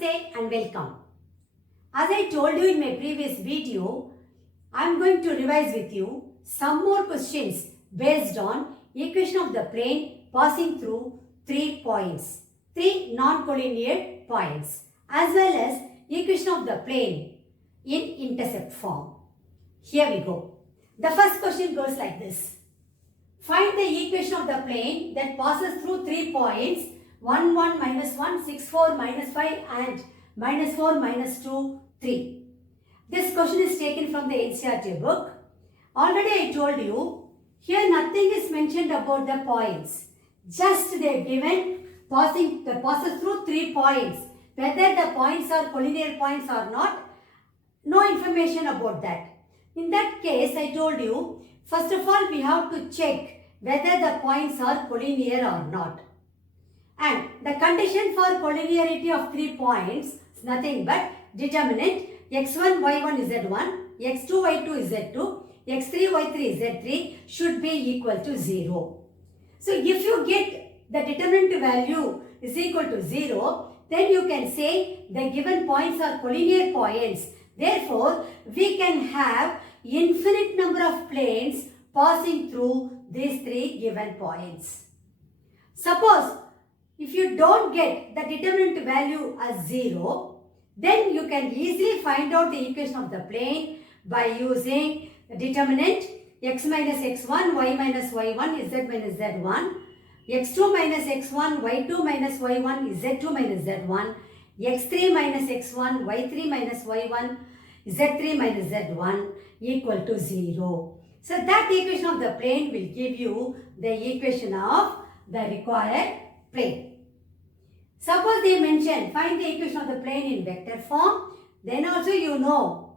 Namaste and welcome. As I told you in my previous video, I am going to revise with you some more questions based on equation of the plane passing through 3 points, 3 non-collinear points, as well as equation of the plane in intercept form. Here we go. The first question goes like this. Find the equation of the plane that passes through 3 points 1, 1, minus 1, 6, 4, minus 5 and minus 4, minus 2, 3. This question is taken from the NCERT book. Already I told you, here nothing is mentioned about the points. Just they have given passes through 3 points. Whether the points are collinear points or not, no information about that. In that case, I told you, first of all, we have to check whether the points are collinear or not. And the condition for collinearity of 3 points is nothing but determinant x1, y1 is z1, x2, y2 is z2, x3, y3 is z3 should be equal to 0. So if you get the determinant value is equal to 0, then you can say the given points are collinear points. Therefore, we can have infinite number of planes passing through these 3 given points. Suppose if you don't get the determinant value as 0, then you can easily find out the equation of the plane by using the determinant x minus x1, y minus y1 is z minus z1, x2 minus x1, y2 minus y1 is z2 minus z1, x3 minus x1, y3 minus y1 is z3 minus z1 equal to 0. So that equation of the plane will give you the equation of the required plane. Suppose they mention find the equation of the plane in vector form, then also you know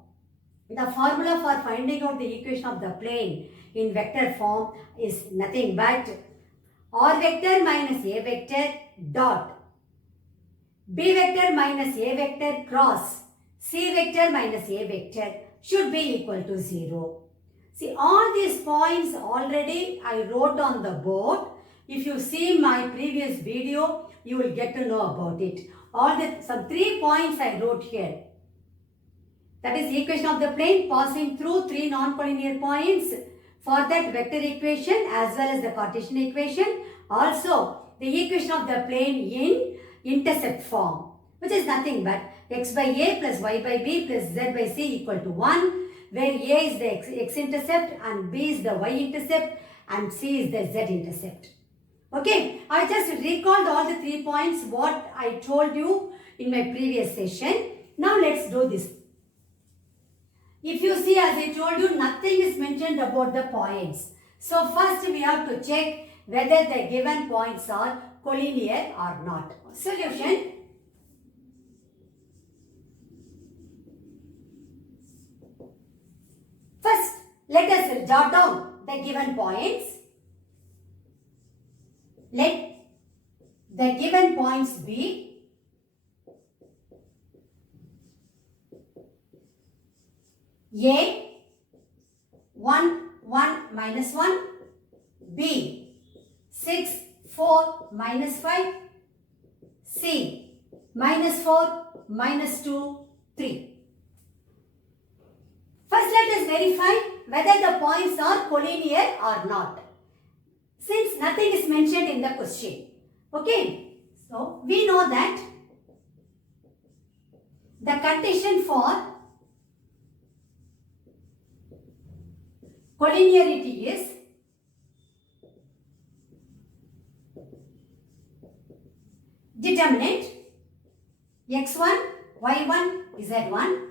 the formula for finding out the equation of the plane in vector form is nothing but r vector minus a vector dot b vector minus a vector cross c vector minus a vector should be equal to 0. See, all these points already I wrote on the board. If you see my previous video, you will get to know about it. Some 3 points I wrote here. That is equation of the plane passing through 3 non-collinear points. For that vector equation as well as the Cartesian equation. Also the equation of the plane in intercept form, which is nothing but x by a plus y by b plus z by c equal to 1, where a is the x-intercept and b is the y-intercept and c is the z-intercept. Okay, I just recalled all the 3 points what I told you in my previous session. Now let's do this. If you see, as I told you, nothing is mentioned about the points. So first we have to check whether the given points are collinear or not. Solution. First, let us jot down the given points. Let the given points be A 1, 1 minus 1, B 6, 4 minus 5, C minus 4 minus 2, 3. First let us verify whether the points are collinear or not, since nothing is mentioned in the question. Okay, so we know that the condition for collinearity is determinant x1, y1 is z1,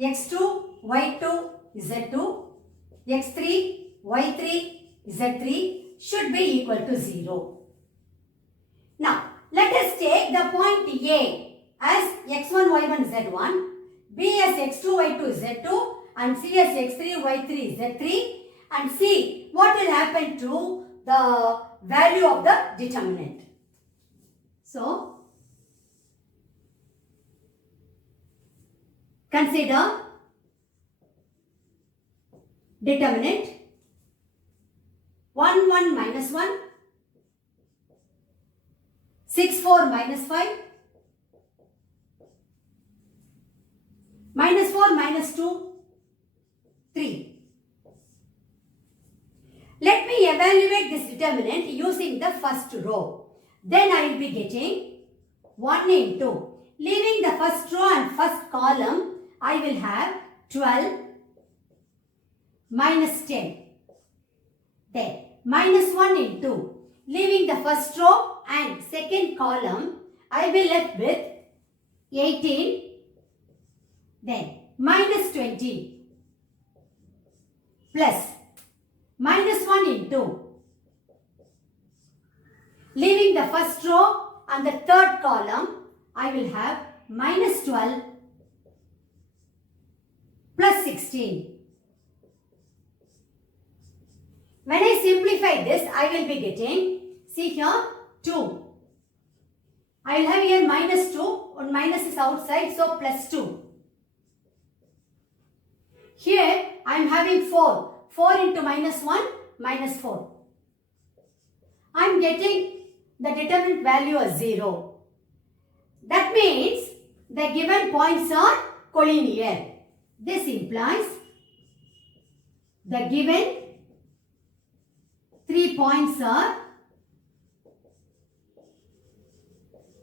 x2, y2 is z2, x3, y3 is z3 should be equal to 0. Now, let us take the point A as x1, y1 is z1, B as x2, y2 is z2 and C as x3, y3 is z3, and see what will happen to the value of the determinant. So, consider determinant 1, 1 minus 1, 6, 4 minus 5, minus 4, minus 2, 3. Let me evaluate this determinant using the first row. Then I will be getting 1 into. Leaving the first row and first column, I will have 12 minus 10. Then minus 1 into. Leaving the first row and second column, I will be left with 18. Then minus 20 plus minus 1 into. Leaving the first row and the third column, I will have minus 12 plus 16. When I simplify this, I will be getting, see here, 2. I will have here minus 2, one minus is outside, so plus 2. Here, I am having 4. 4 into minus 1, minus 4. I am getting the determinant value as 0. That means the given points are collinear. This implies the given 3 points are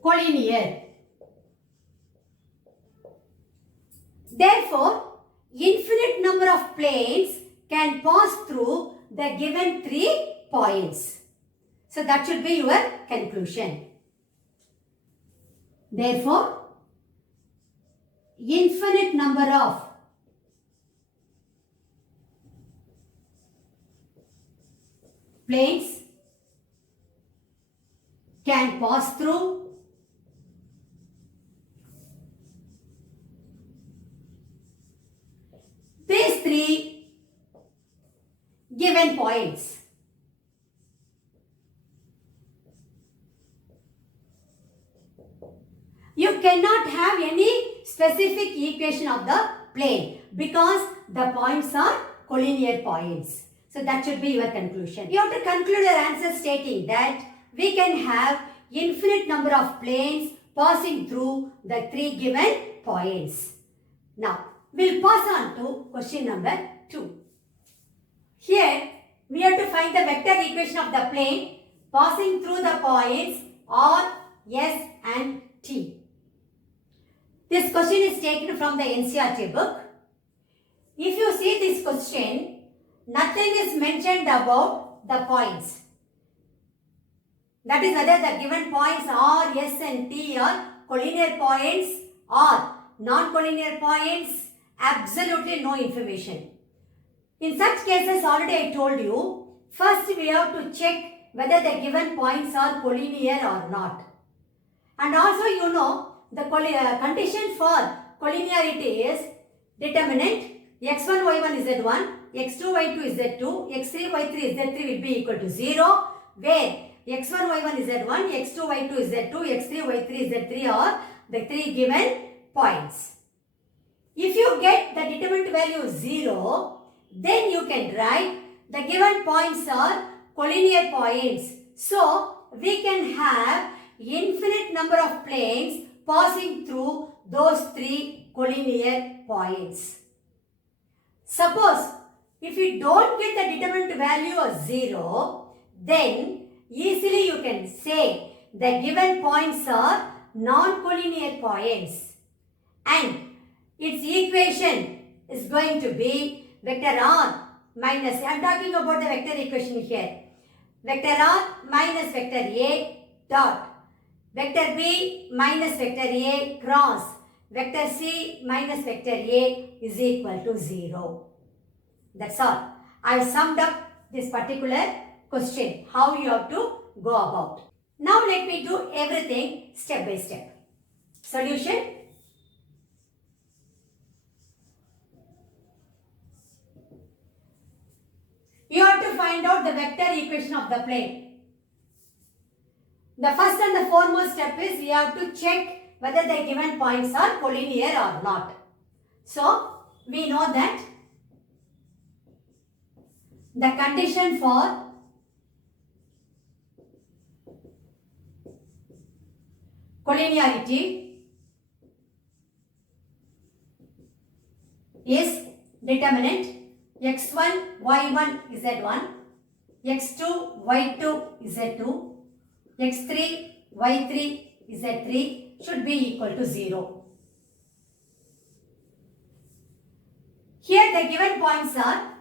collinear. Therefore, infinite number of planes can pass through the given 3 points. So that should be your conclusion. Therefore, infinite number of planes can pass through these 3 given points. You cannot have any specific equation of the plane because the points are collinear points. So that should be your conclusion. You have to conclude your answer stating that we can have infinite number of planes passing through the 3 given points. Now, we'll pass on to question number 2. Here, we have to find the vector equation of the plane passing through the points R, S and T. This question is taken from the NCERT book. If you see this question, nothing is mentioned about the points. That is whether the given points R, S and T are collinear points or non-collinear points, absolutely no information. In such cases, already I told you, first we have to check whether the given points are collinear or not. And also you know, the condition for collinearity is determinant x1, y1 is z1, x2, y2 is z2, x3, y3 is z3 will be equal to 0, where x1, y1 is z1, x2, y2 is z2, x3, y3 is z3 are the 3 given points. If you get the determinant value 0, then you can write the given points are collinear points. So, we can have infinite number of planes passing through those 3 collinear points. Suppose, if you don't get the determinant value of 0, then easily you can say the given points are non-collinear points. And its equation is going to be vector r minus, I am talking about the vector equation here. Vector r minus vector a dot. Vector b minus vector a cross vector c minus vector a is equal to 0. That's all. I have summed up this particular question, how you have to go about. Now let me do everything step by step. Solution. You have to find out the vector equation of the plane. The first and the foremost step is we have to check whether the given points are collinear or not. So, we know that the condition for collinearity is determinant x1 y1 z1, x2 y2 z2, x3 y3 z3 should be equal to 0. Here the given points are,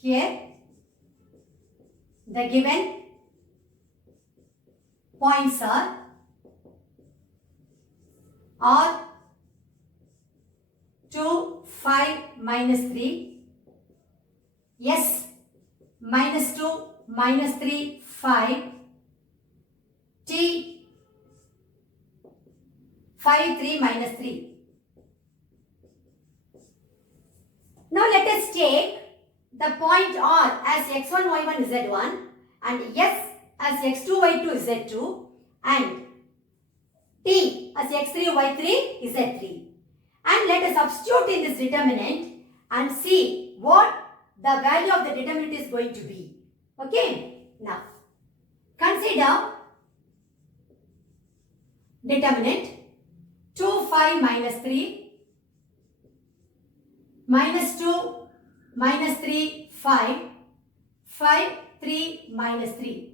here the given points are R2 5 minus 3, S minus 2 minus 3 5, T 5 3 minus 3. Now let us take the point R as x1 y1 z1 and S as x2 y2 z2 and T as x3 y3 z3, and let us substitute in this determinant and see what the value of the determinant is going to be. Okay, now consider determinant 2 5 minus 3 minus 2 minus 3 5, 5 3 minus 3.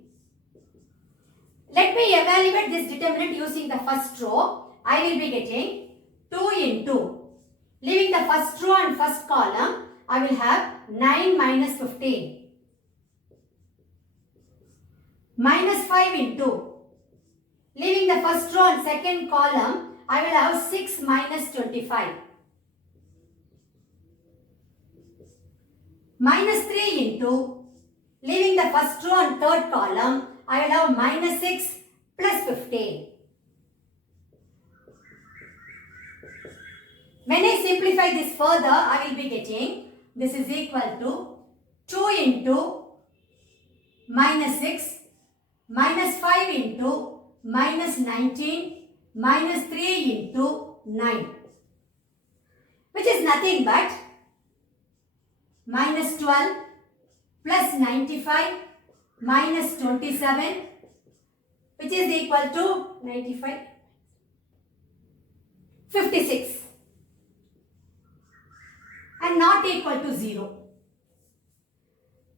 Let me evaluate this determinant using the first row. I will be getting 2 into, leaving the first row and first column, I will have 9 minus 15. Minus 5 into, leaving the first row and second column, I will have 6 minus 25. Minus 3 into, leaving the first row and third column, I will have minus 6 plus 15. When I simplify this further, I will be getting, this is equal to 2 into minus 6, minus 5 into minus 19, minus 3 into 9, which is nothing but minus 12 plus 95 minus 27, which is equal to 95, 56, and not equal to 0.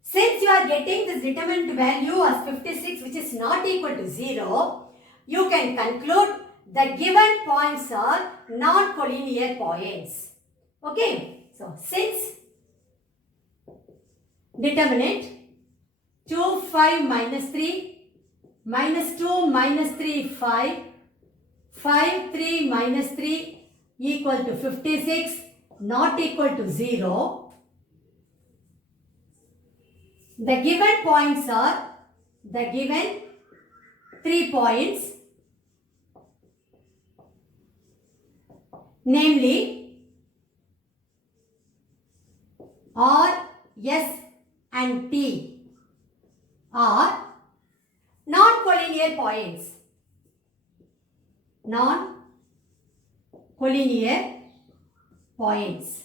Since you are getting this determinant value as 56, which is not equal to 0, you can conclude the given points are non-collinear points. Okay, so since determinant 2 5 minus 3 minus 2 minus 3 5, 5 3 minus 3 equal to 56, not equal to 0. The given points are the given 3 points, namely R, S and T are non-collinear points. Non-collinear points.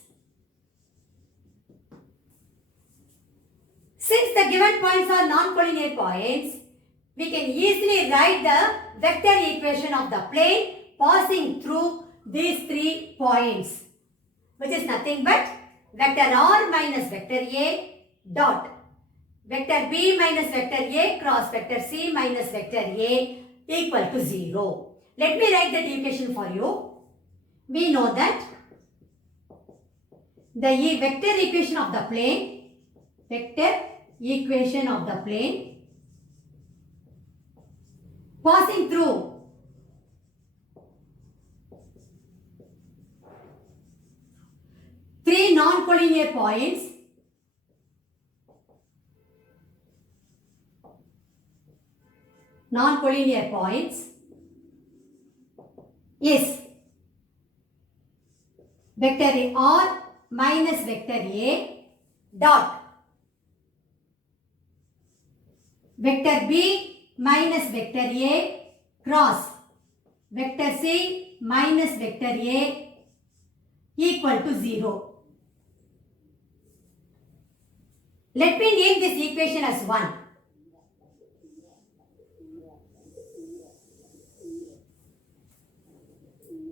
Since the given points are non-collinear points, we can easily write the vector equation of the plane passing through these 3 points, which is nothing but vector R minus vector A dot vector B minus vector A cross vector C minus vector A equal to 0. Let me write that equation for you. We know that the vector equation of the plane, passing through three non-collinear points is vector R minus vector A dot vector B minus vector A cross vector C minus vector A equal to 0. Let me name this equation as 1.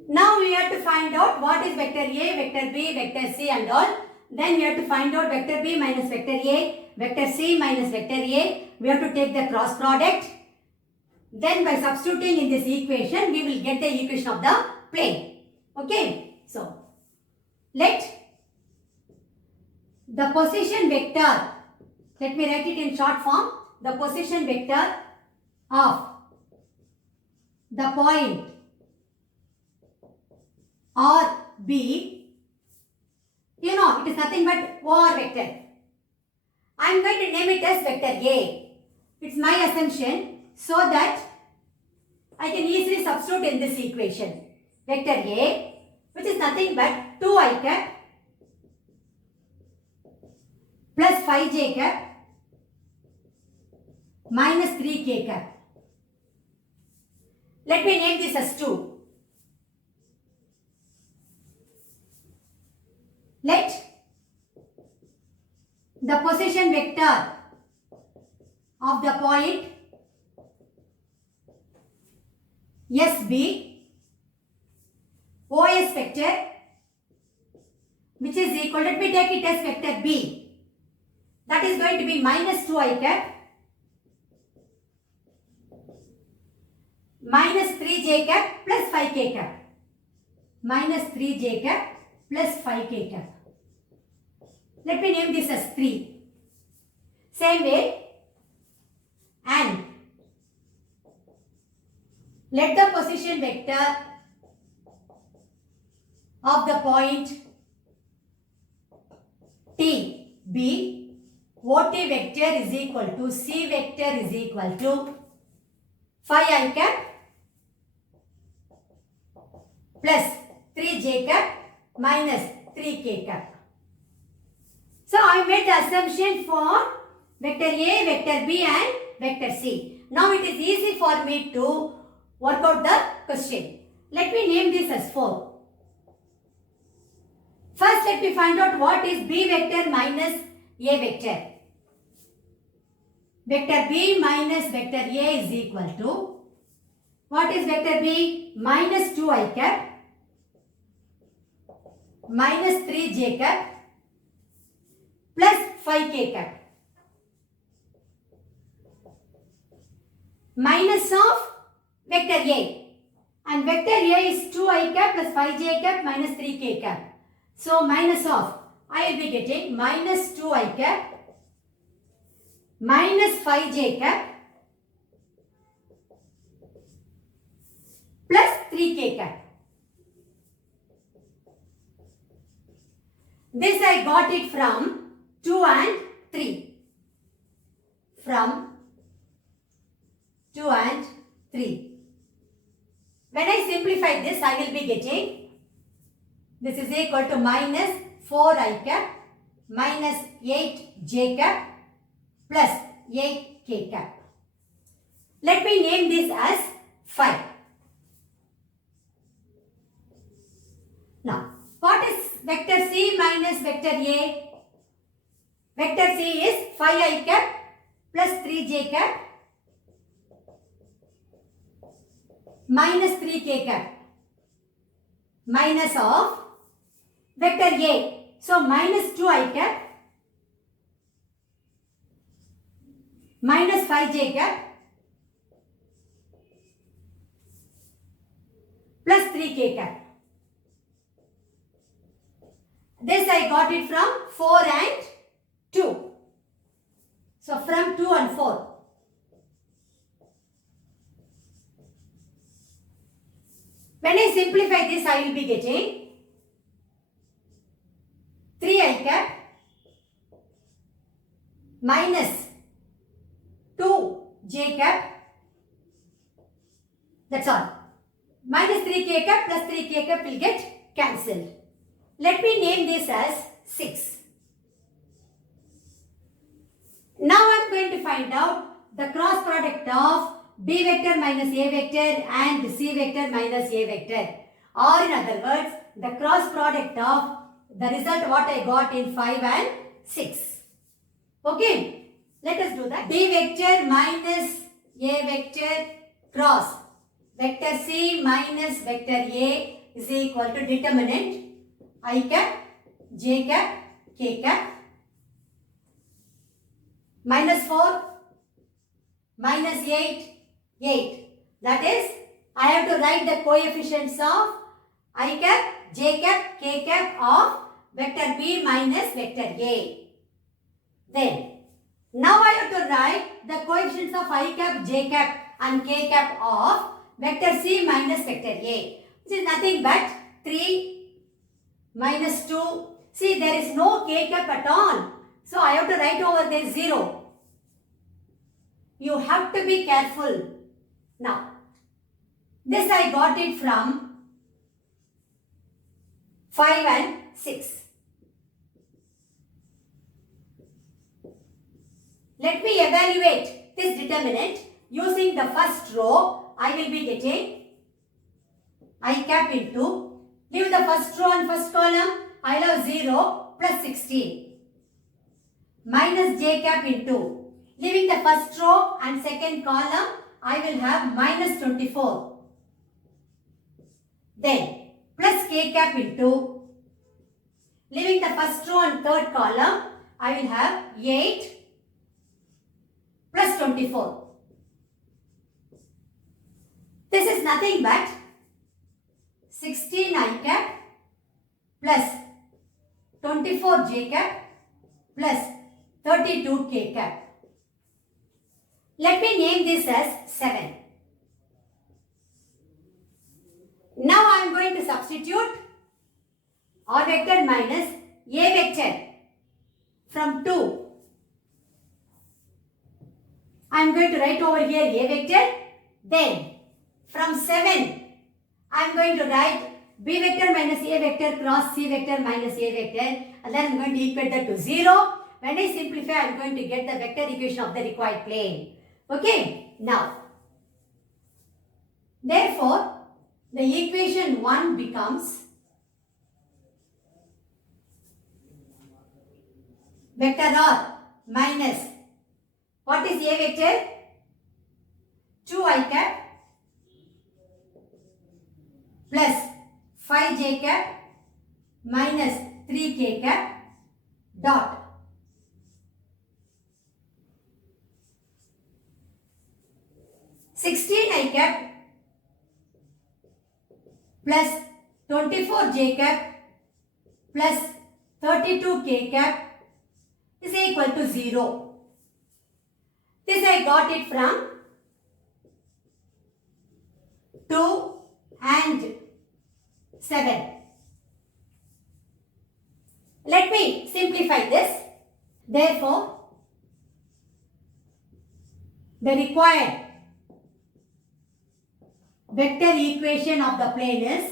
Now we have to find find out what is vector A, vector B, vector C and all. Then we have to find out vector B minus vector A, vector C minus vector A. We have to take the cross product. Then by substituting in this equation, we will get the equation of the plane. Okay. So, let the position vector, let me write it in short form. The position vector of the point or B, you know, it is nothing but OR vector. I am going to name it as vector A. It's my assumption so that I can easily substitute in this equation. Vector A, which is nothing but 2i cap plus 5j cap minus 3k cap. Let me name this as 2. Let the position vector of the point S be OS vector, which is equal, let me take it as vector B. That is going to be minus 2i cap minus 3j cap plus 5k cap. Minus 3j cap plus 5k cap. Let me name this as 3. Same way, and let the position vector of the point T be OT vector is equal to C vector is equal to 5i cap plus 3j cap minus 3k cap. So I made the assumption for vector A, vector B and vector C. Now it is easy for me to work out the question. Let me name this as 4. First let me find out what is B vector minus A vector. Vector B minus vector A is equal to, what is vector B? Minus 2i cap minus 3j cap plus 5k cap minus of vector A, and vector A is 2i cap plus 5j cap minus 3k cap. So minus of, I will be getting minus 2i cap minus 5j cap plus 3k cap. This I got it from 2 and 3. From 2 and 3. When I simplify this, I will be getting, this is equal to minus 4i cap minus 8j cap plus 8k cap. Let me name this as 5. Now, what is vector C minus vector A? Vector C is 5i cap plus 3j cap minus 3k cap minus of vector A. So minus 2i cap minus 5j cap plus 3k cap. This I got it from 4 and 2. So from 2 and 4. When I simplify this, I will be getting 3i cap minus 2j cap. That's all. Minus 3k cap plus 3k cap will get cancelled. Let me name this as 6. Now I am going to find out the cross product of B vector minus A vector and C vector minus A vector. Or in other words, the cross product of the result what I got in 5 and 6. Okay, let us do that. B vector minus A vector cross vector C minus vector A is equal to determinant I cap, j cap, k cap minus 4, minus 8, 8. That is, I have to write the coefficients of I cap, j cap, k cap of vector B minus vector A. Then, now I have to write the coefficients of I cap, j cap and k cap of vector C minus vector A, which is nothing but 3 minus 2. See, there is no k cap at all. So, I have to write over there 0. You have to be careful. Now, this I got it from 5 and 6. Let me evaluate this determinant using the first row. I will be getting I cap into, leave the first row and first column, I will have 0 plus 16 minus j cap into, leaving the first row and second column, I will have minus 24. Then plus k cap into, leaving the first row and third column, I will have 8 plus 24. This is nothing but 16 I cap plus 24 j cap plus 32 k cap. Let me name this as 7. Now I am going to substitute R vector minus A vector from 2. I am going to write over here A vector. Then from 7, I am going to write B vector minus A vector cross C vector minus A vector, and then I am going to equate that to 0. When I simplify, I am going to get the vector equation of the required plane. Okay. Now, therefore, the equation 1 becomes vector R minus, what is A vector? 2 I cap plus 5 j cap minus 3 k cap dot 16 I cap plus 24 j cap plus 32 k cap is equal to 0. This I got it from 2 and 7. Let me simplify this. Therefore, the required vector equation of the plane is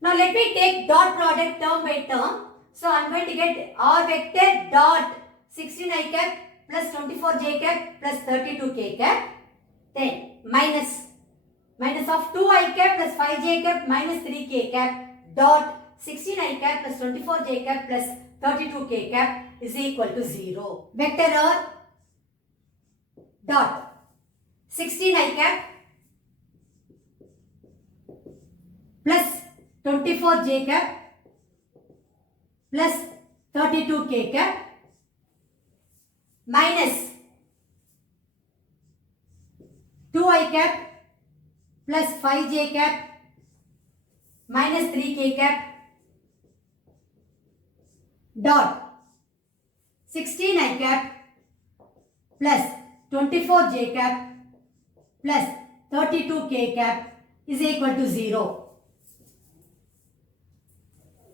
now let me take dot product term by term. So I am going to get R vector dot 16 I cap plus 24 j cap plus 32 k cap. Then minus of 2 I cap plus 5 j cap minus 3 k cap dot 16 I cap plus 24 j cap plus 32 k cap is equal to 0. Vector R dot 16 I cap plus 24 j cap plus 32 k cap minus 2 I cap plus 5 j cap minus 3 k cap dot 16 I cap plus 24 j cap plus 32 k cap is equal to 0.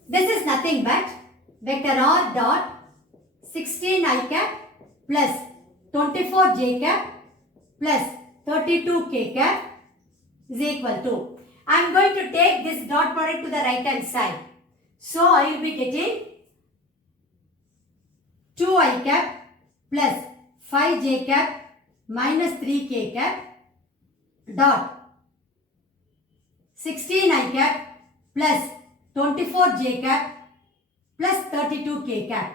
This is nothing but vector R dot 16 I cap plus 24 j cap plus 32 k cap is equal to, I am going to take this dot product to the right hand side. So I will be getting 2 I cap plus 5 j cap minus 3 k cap dot 16 I cap plus 24 j cap plus 32 k cap.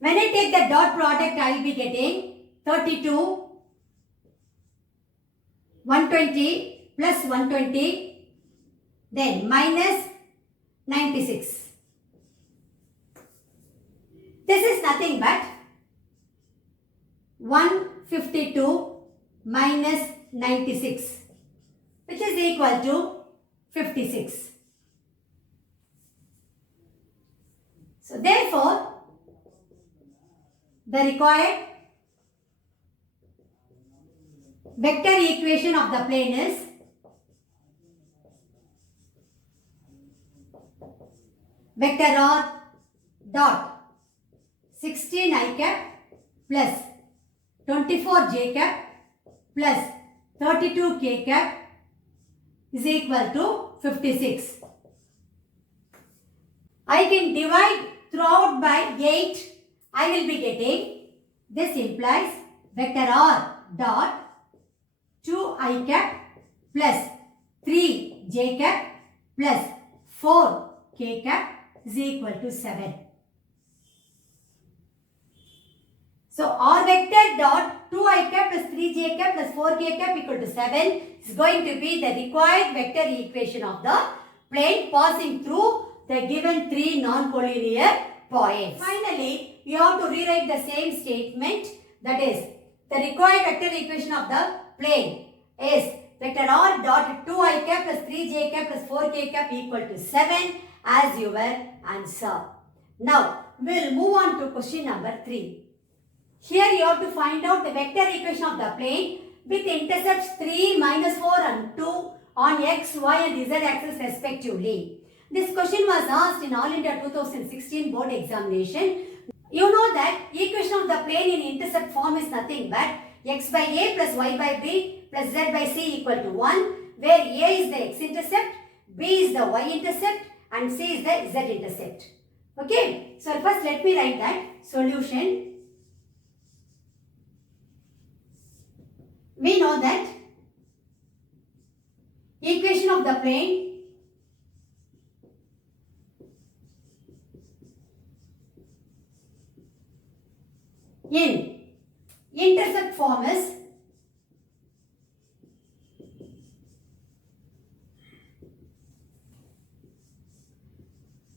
When I take the dot product, I will be getting 32, 120 plus 120, then minus 96. This is nothing but 152 minus 96, which is equal to 56. So therefore, the required vector equation of the plane is vector r dot 16 I cap plus 24 j cap plus 32 k cap is equal to 56. I can divide throughout by 8. I will be getting, this implies vector r dot 2 I cap plus 3 j cap plus 4 k cap is equal to 7. So r vector dot 2 I cap plus 3 j cap plus 4 k cap equal to 7 is going to be the required vector equation of the plane passing through the given 3 non-collinear points. Finally, you have to rewrite the same statement, that is, the required vector equation of the plane is vector r dot 2 I cap plus 3 j cap plus 4 k cap equal to 7 as your answer. Now, we will move on to question number 3. Here you have to find out the vector equation of the plane with intercepts 3, minus 4 and 2 on x, y and z axis respectively. This question was asked in All India 2016 board examination. You know that equation of the plane in intercept form is nothing but x by a plus y by b plus z by c equal to 1, where a is the x-intercept, b is the y-intercept and c is the z-intercept. Okay, so first let me write that solution. We know that equation of the plane in intercept form is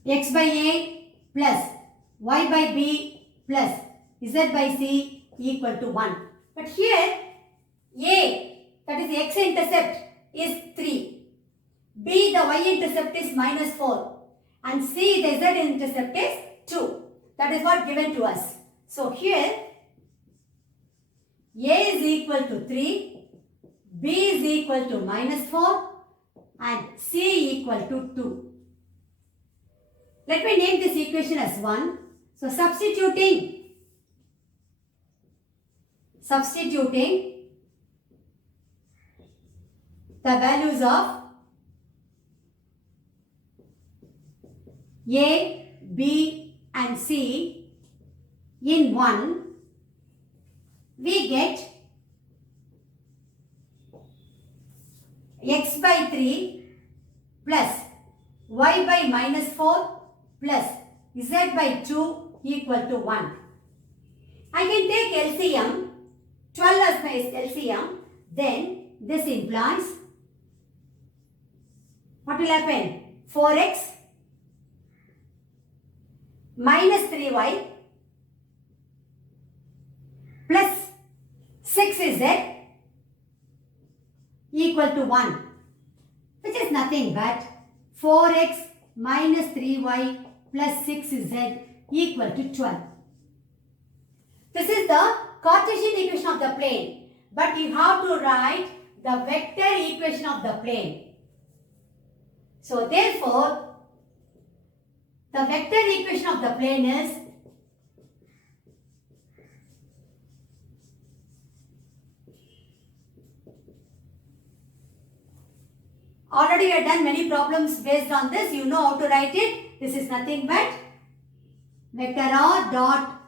x by a plus y by b plus z by c equal to 1. But here a, that is the x-intercept, is 3. B, the y-intercept is minus 4. And C, the z-intercept is 2. That is what given to us. So here a is equal to 3, b is equal to minus 4 and c equal to 2. Let me name this equation as 1. So substituting the values of A, B and C in 1, we get x by 3 plus y by minus 4 plus z by 2 equal to 1. I can take LCM, 12 as my LCM, then this implies, what will happen? 4x minus 3y plus 6z equal to 1, which is nothing but 4x minus 3y plus 6z equal to 12. This is the Cartesian equation of the plane, but you have to write the vector equation of the plane. So therefore, the vector equation of the plane is already we have done many problems based on this. You know how to write it. This is nothing but vector r dot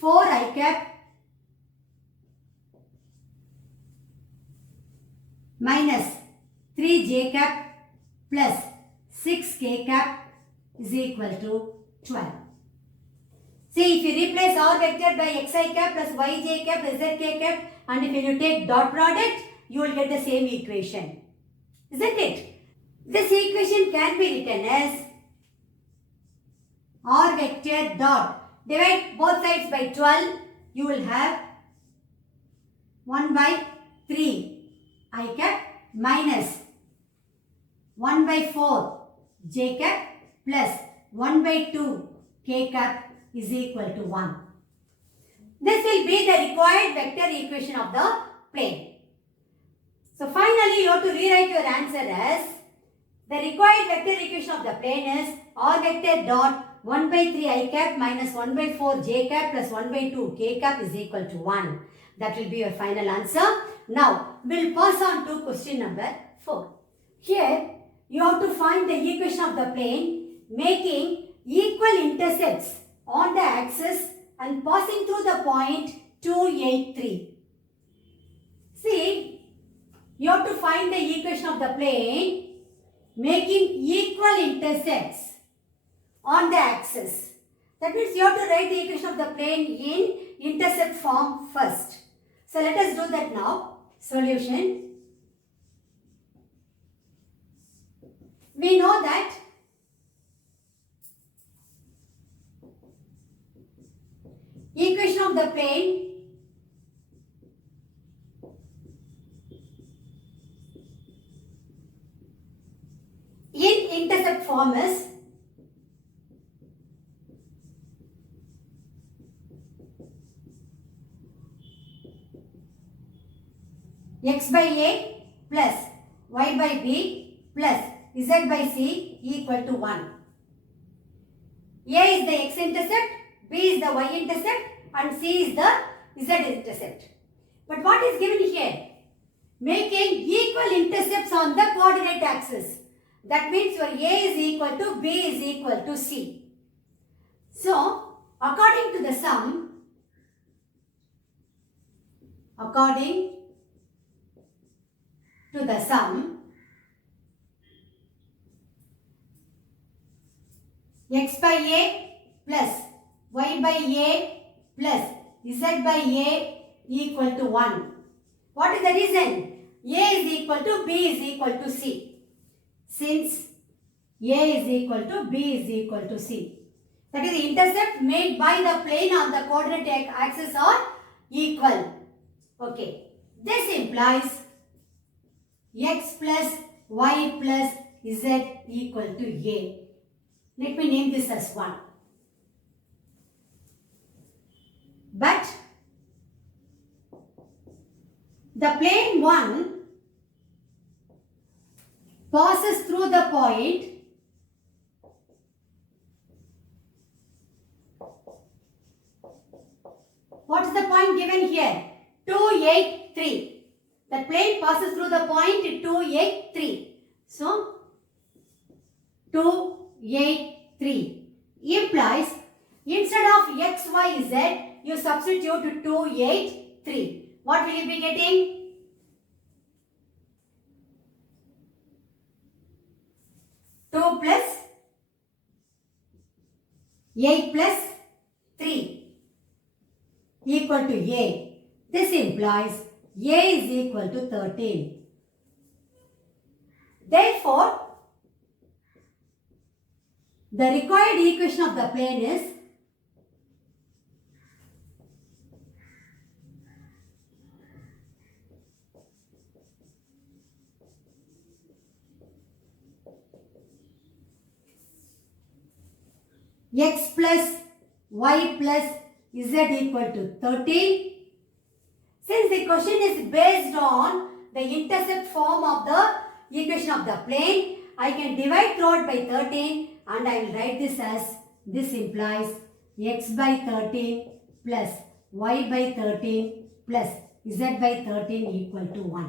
4 I cap minus 3 j cap plus 6 k cap is equal to 12. See, if you replace r vector by xi cap plus yj cap plus zk cap, and if you take dot product, you will get the same equation. Isn't it? This equation can be written as r vector dot. Divide both sides by 12. You will have 1 by 3 I cap minus 1 by 4 j cap plus 1 by 2 k cap is equal to 1. This will be the required vector equation of the plane. So finally you have to rewrite your answer as the required vector equation of the plane is r vector dot 1 by 3 I cap minus 1 by 4 j cap plus 1 by 2 k cap is equal to 1. That will be your final answer. Now we'll pass on to question number 4. Here you have to find the equation of the plane making equal intercepts on the axis and passing through the point 283. See, you have to find the equation of the plane making equal intercepts on the axis. That means you have to write the equation of the plane in intercept form first. So let us do that now. Solution. We know that equation of the plane in intercept form is x by a plus y by b plus z by c equal to 1. A is the x-intercept, b is the y-intercept and c is the z-intercept. But what is given here? Making equal intercepts on the coordinate axis. That means your a is equal to b is equal to c. So, according to the sum, x by a plus y by a plus z by a equal to 1. What is the reason? A is equal to b is equal to c. Since a is equal to b is equal to c. That is, the intercept made by the plane on the coordinate axis are equal. Okay. This implies x plus y plus z equal to a. Let me name this as 1. But the plane 1 passes through the point what is the point given here? 283. The plane passes through the point 283. So, 283 implies instead of x, y, z, you substitute 283. What will you be getting? 2 plus 8 plus 3 equal to a. This implies a is equal to 13. Therefore, the required equation of the plane is x plus y plus z equal to 13. Since the question is based on the intercept form of the equation of the plane, I can divide throughout by 13 and I will write this as, this implies x by 13 plus y by 13 plus z by 13 equal to 1.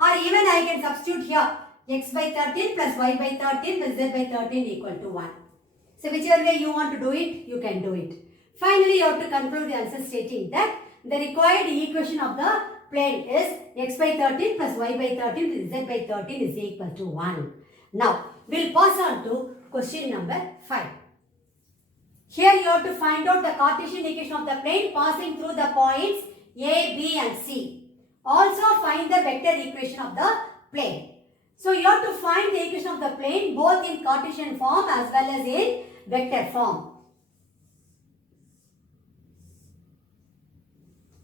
Or even I can substitute here x by 13 plus y by 13 plus z by 13 equal to 1. So whichever way you want to do it, you can do it. Finally, you have to conclude the answer stating that the required equation of the plane is x by 13 plus y by 13 plus z by 13 is equal to 1. Now, we'll pass on to question number 5. Here you have to find out the Cartesian equation of the plane passing through the points A, B and C. Also find the vector equation of the plane. So you have to find the equation of the plane both in Cartesian form as well as in vector form.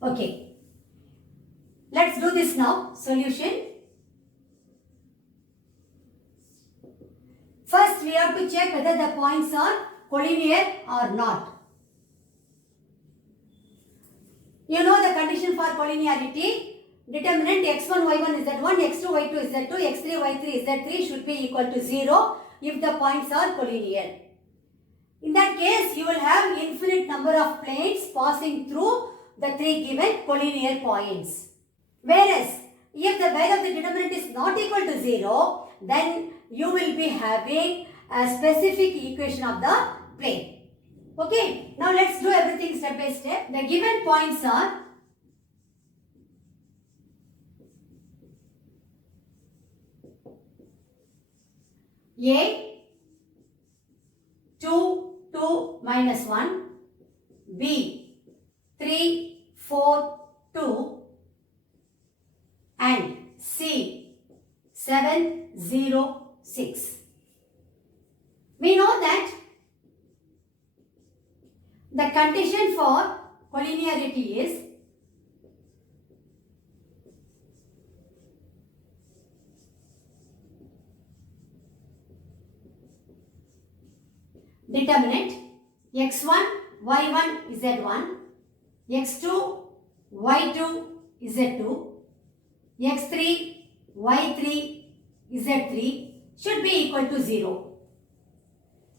Okay. Let's do this now. Solution. First we have to check whether the points are collinear or not. You know the condition for collinearity. Determinant x1, y1 is z1, x2, y2 is z2, x3, y3 is z3 should be equal to 0 if the points are collinear. In that case, you will have infinite number of planes passing through the three given collinear points. Whereas, if the value of the determinant is not equal to 0, then you will be having a specific equation of the plane. Okay, now let's do everything step by step. The given points are A, 2, 2, minus 1, B, 3, 4, 2 and C, 7, 0, 6. We know that the condition for collinearity is determinant x1, y1 is z1, x2, y2 is z2, x3, y3 is z3 should be equal to 0.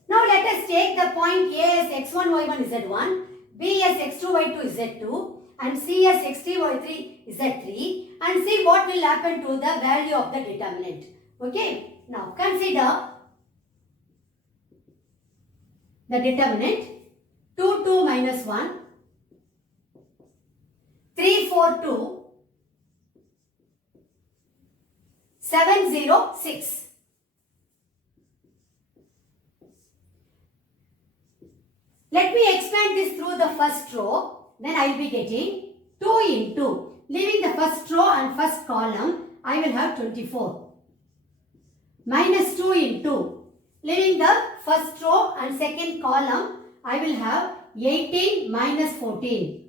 Now let us take the point A as x1, y1 is z1, B as x2, y2 is z2 and C as x3, y3 is z3 and see what will happen to the value of the determinant. Okay. Now consider the determinant 2, 2 minus 1, 3, 4, 2, 7, 0, 6. Let me expand this through the first row. Then I will be getting 2 into, leaving the first row and first column, I will have 24. Minus 2 into, leaving the first row and second column, I will have 18 minus 14.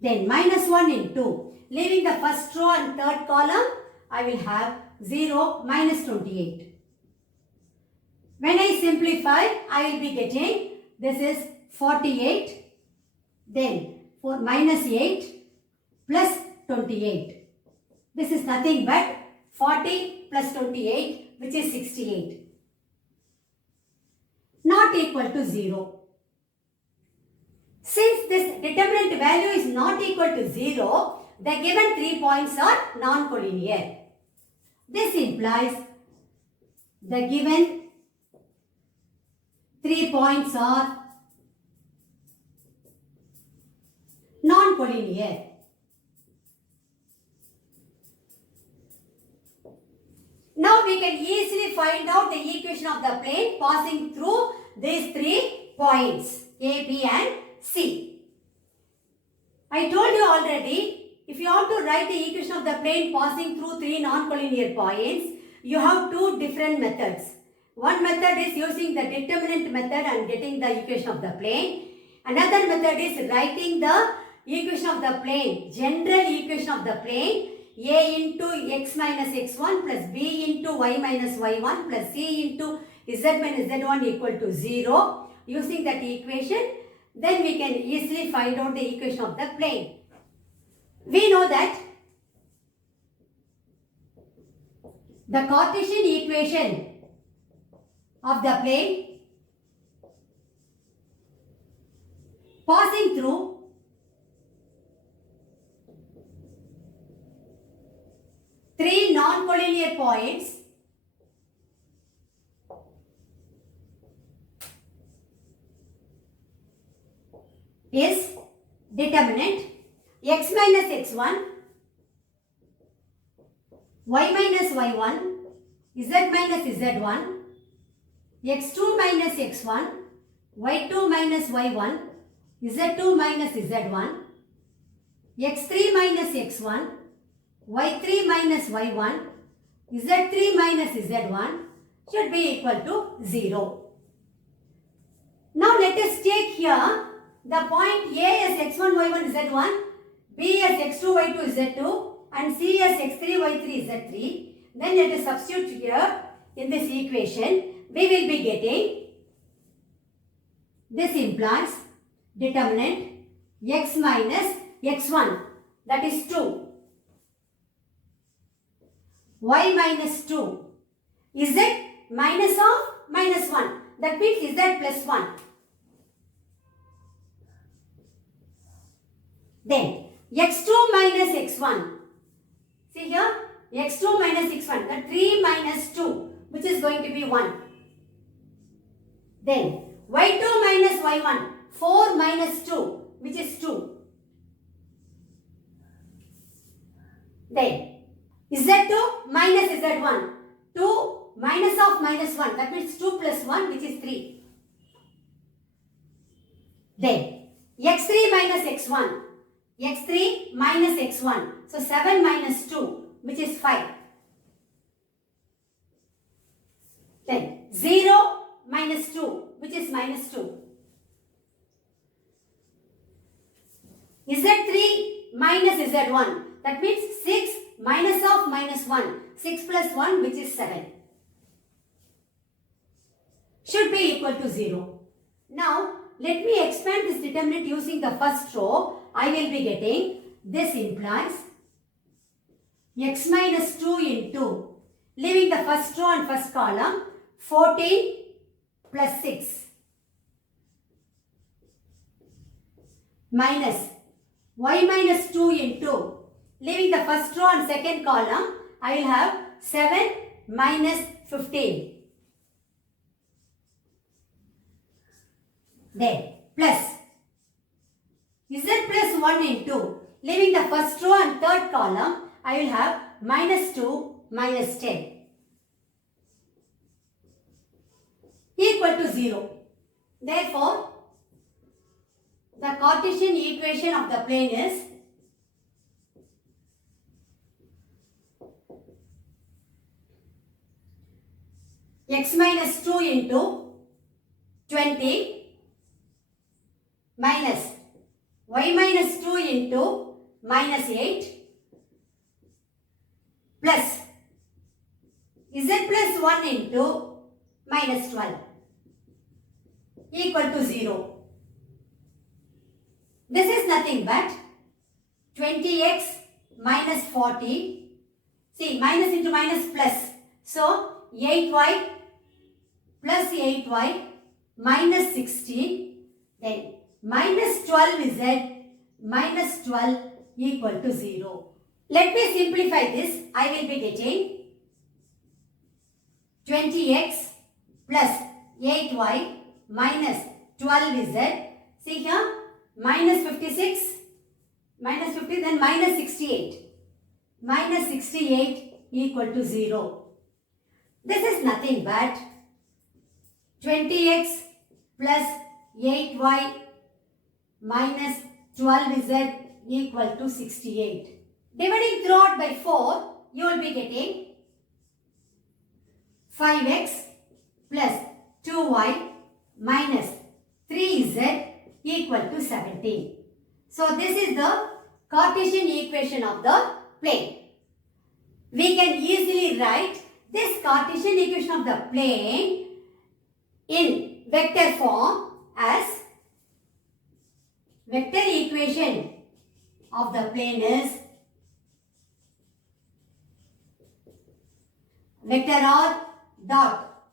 Then minus 1 into, leaving the first row and third column, I will have 0 minus 28. When I simplify, I will be getting, this is 48, then for minus 8 plus 28. This is nothing but 40 plus 28, which is 68. Not equal to 0. Since this determinant value is not equal to 0, the given 3 points are non-collinear. This implies the given 3 points are non-collinear. Now we can easily find out the equation of the plane passing through these 3 points A, B and C. I told you already, if you have to write the equation of the plane passing through 3 non-collinear points, you have 2 different methods. One method is using the determinant method and getting the equation of the plane. Another method is writing the equation of the plane, general equation of the plane, A into x minus x1 plus B into y minus y1 plus C into z minus z1 equal to 0. Using that equation, then we can easily find out the equation of the plane. We know that the Cartesian equation of the plane passing through three non-collinear points is determinant x minus x1, y minus y1, z minus z1 x2 minus x1, y2 minus y1, z2 minus z1, x3 minus x1, y3 minus y1, z3 minus z1 should be equal to 0. Now let us take here the point A as x1, y1, z1, B as x2, y2, z2 and C as x3, y3, z3. Then let us substitute here in this equation. We will be getting, this implies determinant x minus x1, that is 2, y minus 2, z minus of minus 1, that means z plus 1. Then x2 minus x1, see here, x2 minus x1, that 3 minus 2, which is going to be 1. Then y2 minus y1, 4 minus 2, which is 2. Then z2 minus z1, 2 minus of minus 1, that means 2 plus 1, which is 3. Then x3 minus x1, x3 minus x1, so 7 minus 2, which is 5. Then 0 minus 2, which is minus 2. z3 minus z1, that means 6 minus of minus 1, 6 plus 1, which is 7. Should be equal to 0. Now, let me expand this determinant using the first row. I will be getting, this implies x minus 2 into, leaving the first row and first column, 14 plus 6 minus y minus 2 into, leaving the first row and second column, I will have 7 minus 15. Then plus z plus 1 into, leaving the first row and third column, I will have minus 2 minus 10 equal to 0. Therefore, the Cartesian equation of the plane is x minus 2 into 20 minus y minus 2 into minus 8 plus z plus 1 into minus 12 equal to 0. This is nothing but 20x minus 40. See, minus into minus plus. So, 8y plus 8y minus 16. Then, minus 12z minus 12 equal to 0. Let me simplify this. I will be getting 20x plus 8y minus 12z. See here, minus 56, minus 50, then minus 68. Minus 68 equal to 0. This is nothing but 20x plus 8y minus 12z equal to 68. Dividing throughout by 4, you will be getting 5x plus 2y minus 3z equal to 17. So, this is the Cartesian equation of the plane. We can easily write this Cartesian equation of the plane in vector form as vector equation of the plane is vector r dot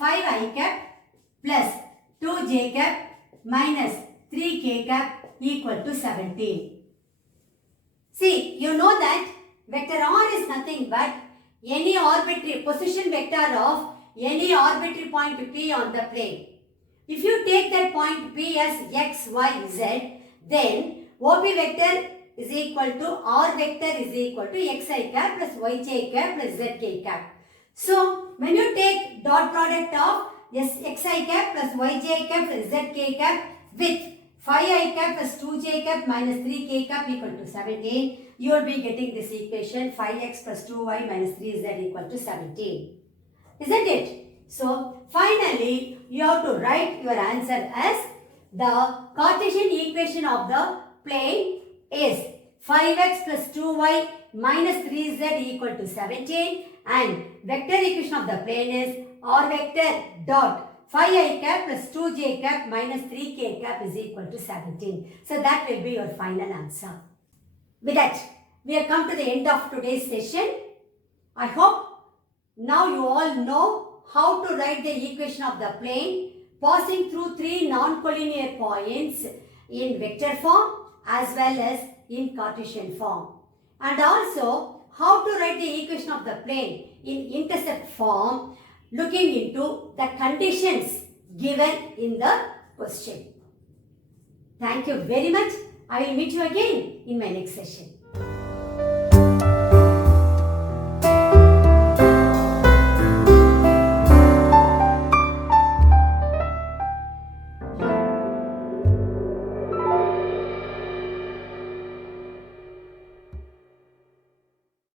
5i cap plus 2j cap minus 3k cap equal to 17. See, you know that vector r is nothing but any arbitrary position vector of any arbitrary point P on the plane. If you take that point P as x, y, z, then OP vector is equal to r vector is equal to xi cap plus yj cap plus zk cap. So, when you take dot product of xi cap plus yj cap plus zk cap with 5i cap plus 2j cap minus 3k cap equal to 17. You will be getting this equation 5x plus 2y minus 3z equal to 17. Isn't it? So, finally, you have to write your answer as the Cartesian equation of the plane is 5x plus 2y minus 3z equal to 17 and vector equation of the plane is r vector dot 5i cap plus 2j cap minus 3k cap is equal to 17. So, that will be your final answer. With that, we have come to the end of today's session. I hope now you all know how to write the equation of the plane passing through three non-collinear points in vector form as well as in Cartesian form. And also how to write the equation of the plane in intercept form looking into the conditions given in the question. Thank you very much. I will meet you again in my next session.